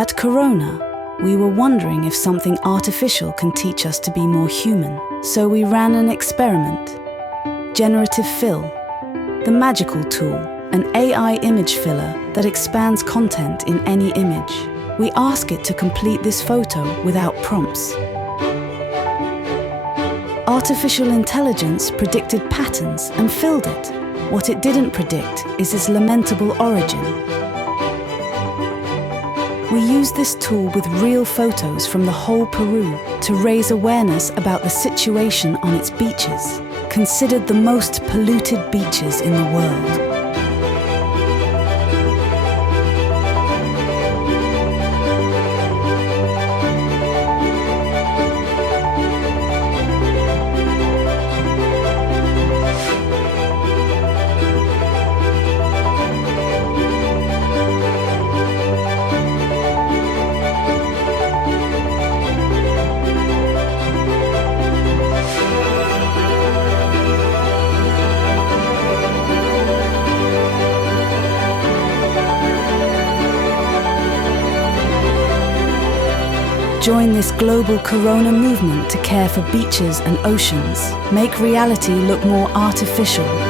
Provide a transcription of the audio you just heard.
At Corona, we were wondering if something artificial can teach us to be more human. So we ran an experiment. Generative Fill, the magical tool, an AI image filler that expands content in any image. We ask it to complete this photo without prompts. Artificial intelligence predicted patterns and filled it. What it didn't predict is its lamentable origin. We used this tool with real photos from the whole Peru to raise awareness about the situation on its beaches, considered the most polluted beaches in the world. Join this global Corona movement to care for beaches and oceans. Make reality look more artificial.